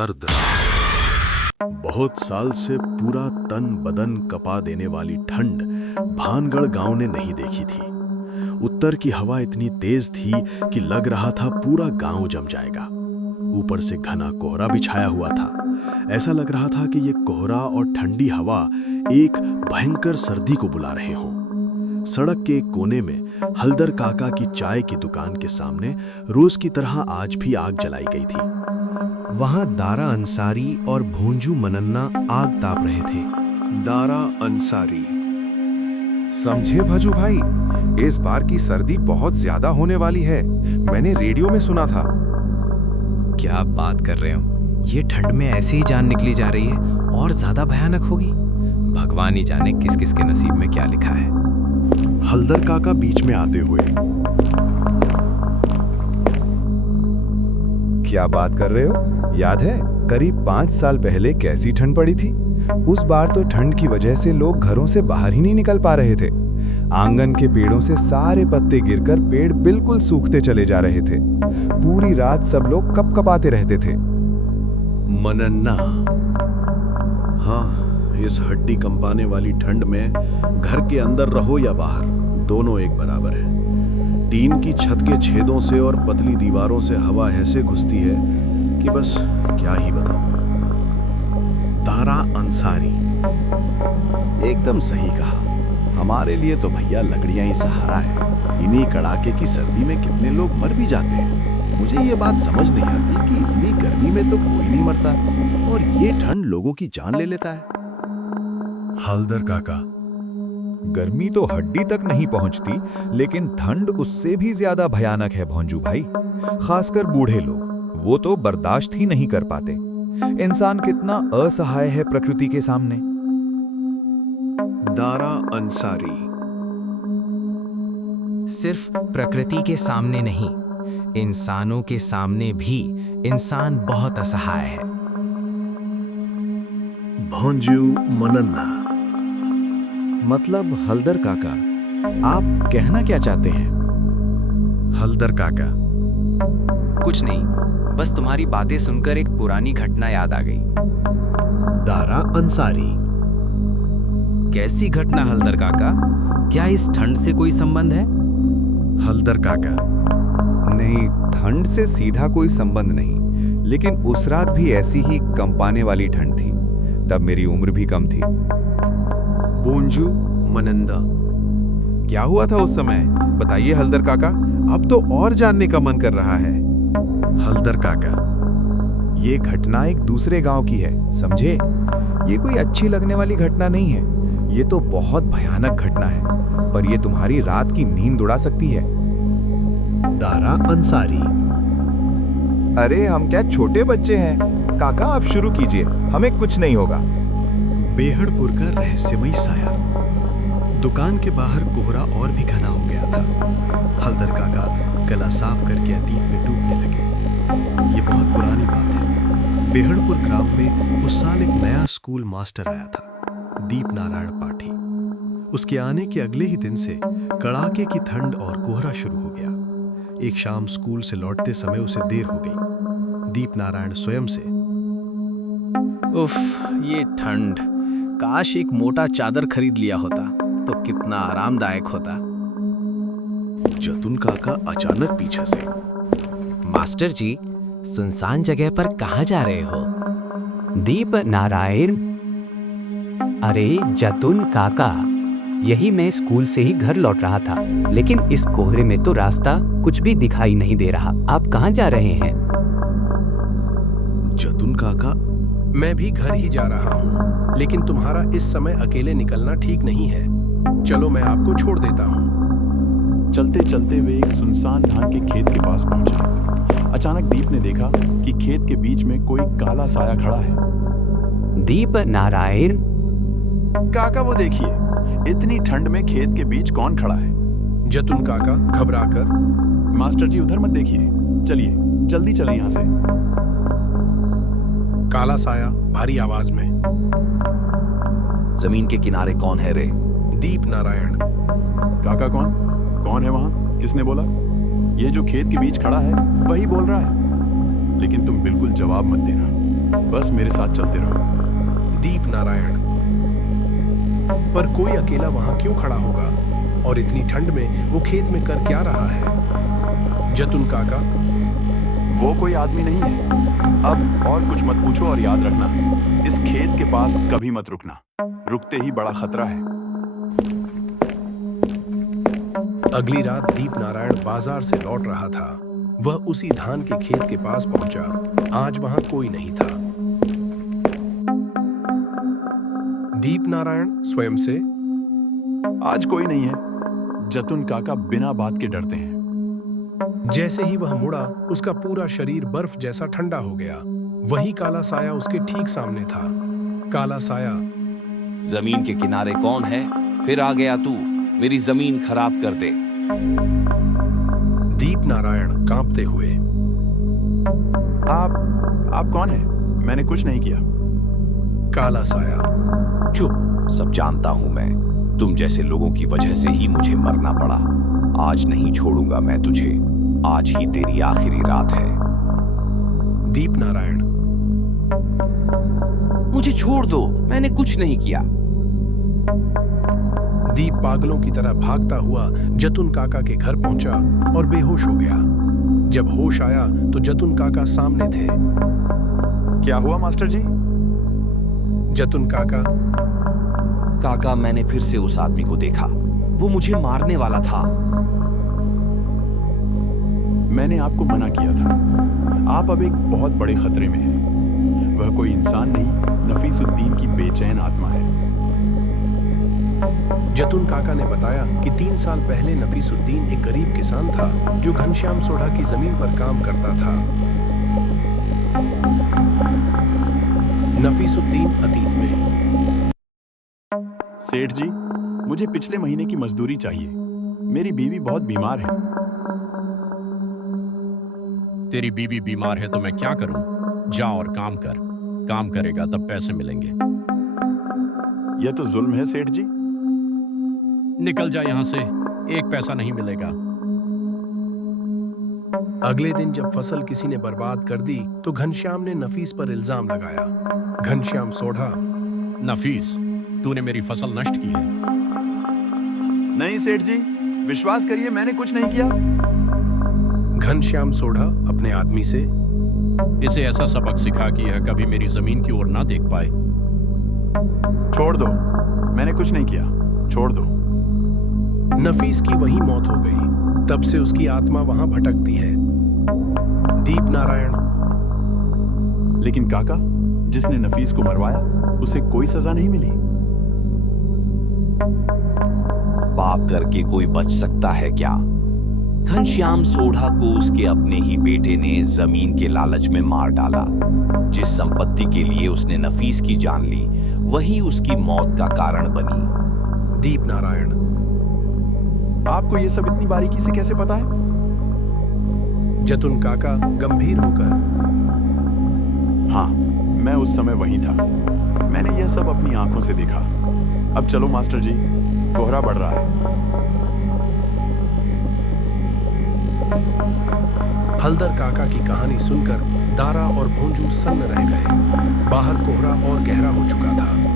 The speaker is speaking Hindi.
सर्द रात। बहुत साल से पूरा तन बदन कपा देने वाली ठंड भानगढ़ गांव ने नहीं देखी थी। उत्तर की हवा इतनी तेज थी कि लग रहा था पूरा गांव जम जाएगा। ऊपर से घना कोहरा भी छाया हुआ था। ऐसा लग रहा था कि ये कोहरा और ठंडी हवा एक भयंकर सर्दी को बुला रहे हों। सड़क के एक कोने में हल्दर काका की चाय की दुकान के सामने रोज की तरह आज भी आग जलाई गई थी। वहां दारा अंसारी और भोंजू मनन्ना आग ताप रहे थे। दारा अंसारी। समझे भजू भाई, इस बार की सर्दी बहुत ज्यादा होने वाली है। मैंने रेडियो में सुना था। क्या बात कर रहे हो? ये ठंड में ऐसे ही जान निकली जा रही है और ज्यादा भयानक होगी। भगवान ही जाने किस किस के नसीब में क्या लिखा है। हल्दर काका बीच में आते हुए, क्या बात कर रहे हो? याद है करीब 5 साल पहले कैसी ठंड पड़ी थी? उस बार तो ठंड की वजह से लोग घरों से बाहर ही नहीं निकल पा रहे थे। आंगन के पेड़ों से सारे पत्ते गिरकर पेड़ बिल्कुल सूखते चले जा रहे थे। पूरी रात सब लोग कपकपाते रहते थे। मनन्ना, हाँ, इस हड्डी कंपाने वाली ठंड में घर के अंदर रहो या बाहर, दोनों एक बराबर है। टीन की छत के छेदों से और पतली दीवारों से हवा ऐसे घुसती है कि बस क्या ही बताऊं। दारा अंसारी, एकदम सही कहा। हमारे लिए तो भैया लकड़ियां ही सहारा है। इन्हीं कड़ाके की सर्दी में कितने लोग मर भी जाते हैं। मुझे ये बात समझ नहीं आती कि इतनी गर्मी में तो कोई नहीं मरता और ये ठंड लोगों की जान ले लेता है। हल्दर काका, गर्मी तो हड्डी तक नहीं पहुंचती, लेकिन ठंड उससे भी ज्यादा भयानक है भोंजू भाई। खासकर बूढ़े लोग, वो तो बर्दाश्त ही नहीं कर पाते। इंसान कितना असहाय है प्रकृति के सामने। दारा अंसारी, सिर्फ प्रकृति के सामने नहीं, इंसानों के सामने भी इंसान बहुत असहाय है। भोंजू मनन्ना, मतलब हल्दर काका, आप कहना क्या चाहते हैं? हल्दर काका, कुछ नहीं, बस तुम्हारी बातें सुनकर एक पुरानी घटना याद आ गई। दारा अंसारी, कैसी घटना हल्दर काका? क्या इस ठंड से कोई संबंध है? हल्दर काका, नहीं, ठंड से सीधा कोई संबंध नहीं, लेकिन उस रात भी ऐसी ही कंपाने वाली ठंड थी। तब मेरी उम्र भी कम थी। बोंजू मनंदा, क्या हुआ था उस समय? बताइए हल्दर काका, अब तो और जानने का मन कर रहा है। हल्दर काका, ये घटना एक दूसरे गांव की है, समझे? ये कोई अच्छी लगने वाली घटना नहीं है। ये तो बहुत भयानक घटना है, पर ये तुम्हारी रात की नींद उड़ा सकती है। दारा अंसारी, अरे हम क्या छोटे बच्चे हैं? काका आप शुरू कीजिए, हमें कुछ नहीं होगा। बेहड़पुर का रहस्यमयी साया। दुकान के बाहर कोहरा और भी घना हो गया था। हल्दर काका गला साफ करके अतीत में डूबने लगे। ये बहुत पुरानी बात है। बेहड़पुर ग्राम में उस साल एक नया स्कूल मास्टर आया था, दीप नारायण पाठी। उसके आने के अगले ही दिन से कड़ाके की ठंड और कोहरा शुरू हो गया। एक शाम स्कूल से लौटते समय उसे देर हो गई। दीप नारायण स्वयं से, उफ, ये ठंड, काश एक मोटा चादर खरीद लिया होता तो कितना आरामदायक होता। जतुन काका अचानक पीछे से, मास्टर जी, सुनसान जगह पर कहाँ जा रहे हो? दीप नारायण, अरे जतुन काका, यही मैं स्कूल से ही घर लौट रहा था, लेकिन इस कोहरे में तो रास्ता कुछ भी दिखाई नहीं दे रहा। आप कहाँ जा रहे हैं? जतुन काका, मैं भी घर ही जा रहा हूँ, लेकिन तुम्हारा इस समय अकेले निकलना ठीक नहीं है। चलो मैं आपको छोड़ देता हूँ। चलते चलते वे एक सुनसान धान के खेत के पास पहुंचे। अचानक दीप ने देखा कि खेत के बीच में कोई काला साया खड़ा है। दीप नारायण, काका वो देखिए, इतनी ठंड में खेत के बीच कौन खड़ा है? जतुन काका घबराकर, मास्टर जी उधर मत देखिए, चलिए जल्दी चलें यहाँ से। काला साया भारी आवाज में, जमीन के किनारे कौन है रे? दीप नारायण। काका कौन है वहाँ? किसने बोला? ये जो खेत के बीच खड़ा है वही बोल रहा है, लेकिन तुम बिल्कुल जवाब मत देना। बस मेरे साथ चलते रहो। दीप नारायण। पर कोई अकेला वहां क्यों खड़ा होगा? और इतनी ठंड में वो खेत में कर क्या रहा है? जतुन काका। वो कोई आदमी नहीं है। अब और कुछ मत पूछो और याद रखना, इस खेत के पास कभी मत रुकना। रुकते ही बड़ा खतरा है। अगली रात दीप नारायण बाजार से लौट रहा था। वह उसी धान के खेत के पास पहुंचा। आज वहां कोई नहीं था। दीप नारायण स्वयं से। आज कोई नहीं है। जतुन काका बिना बात के डरते हैं। जैसे ही वह मुड़ा, उसका पूरा शरीर बर्फ जैसा ठंडा हो गया। वही काला साया उसके ठीक सामने था। काला साया। जमीन के किनारे कौन है? फिर आ गया तू, मेरी जमीन खराब कर दे। दीप नारायण कांपते हुए। आप कौन है? मैंने कुछ नहीं किया। काला साया। चुप, सब जानता हूं मैं। तुम जैसे लोगों की वजह से ही मुझे मरना पड़ा। आज नहीं छोड़ूंगा मैं तुझे। आज ही तेरी आखिरी रात है। दीप नारायण। मुझे छोड़ दो, मैंने कुछ नहीं किया। दीप पागलों की तरह भागता हुआ जतुन काका के घर पहुंचा और बेहोश हो गया। जब होश आया तो जतुन काका सामने थे। क्या हुआ मास्टर जी? जतुन काका। काका, मैंने फिर से उस आदमी को देखा। वो मुझे मारने वाला था। मैंने आपको मना किया था। आप अब एक बहुत बड़े खतरे में हैं। वह कोई इंसान नहीं, नफीसुद्दीन की बेचैन आत्मा है। जतुन काका ने बताया कि 3 साल पहले नफीसुद्दीन एक गरीब किसान था जो घनश्याम सोढ़ा की जमीन पर काम करता था। नफीसुद्दीन अतीत में। सेठ जी, मुझे पिछले महीने की मजदूरी चाहिए। मेरी बीवी बहुत बीमार है। तेरी बीवी बीमार है तो मैं क्या करूं? जा और काम कर। काम करेगा तब पैसे मिलेंगे। यह तो जुल्म है सेठ जी। निकल जा यहां से, एक पैसा नहीं मिलेगा। अगले दिन जब फसल किसी ने बर्बाद कर दी तो घनश्याम ने नफीस पर इल्जाम लगाया। घनश्याम सोढ़ा। नफीस, तूने मेरी फसल नष्ट की है। नहीं सेठ जी, विश्वास करिए, मैंने कुछ नहीं किया। घनश्याम सोढ़ा अपने आदमी से। इसे ऐसा सबक सिखा कि यह कभी मेरी जमीन की ओर ना देख पाए। छोड़ दो, मैंने कुछ नहीं किया। छोड़ दो। नफीस की वहीं मौत हो गई। तब से उसकी आत्मा वहां भटकती है। दीप नारायण। लेकिन काका, जिसने नफीस को मरवाया उसे कोई सजा नहीं मिली। पाप करके कोई बच सकता है क्या? घनश्याम सोढ़ा को उसके अपने ही बेटे ने जमीन के लालच में मार डाला। जिस संपत्ति के लिए उसने नफीस की जान ली, वही उसकी मौत का कारण बनी। दीप नारायण। आपको यह सब इतनी बारीकी से कैसे पता है? जतुन काका गंभीर होकर। हाँ, मैं उस समय वहीं था। मैंने यह सब अपनी आंखों से देखा। अब चलो मास्टर जी, कोहरा बढ़ रहा है। हलदर काका की कहानी सुनकर दारा और भोंजू सन्न रह गए। बाहर कोहरा और गहरा हो चुका था।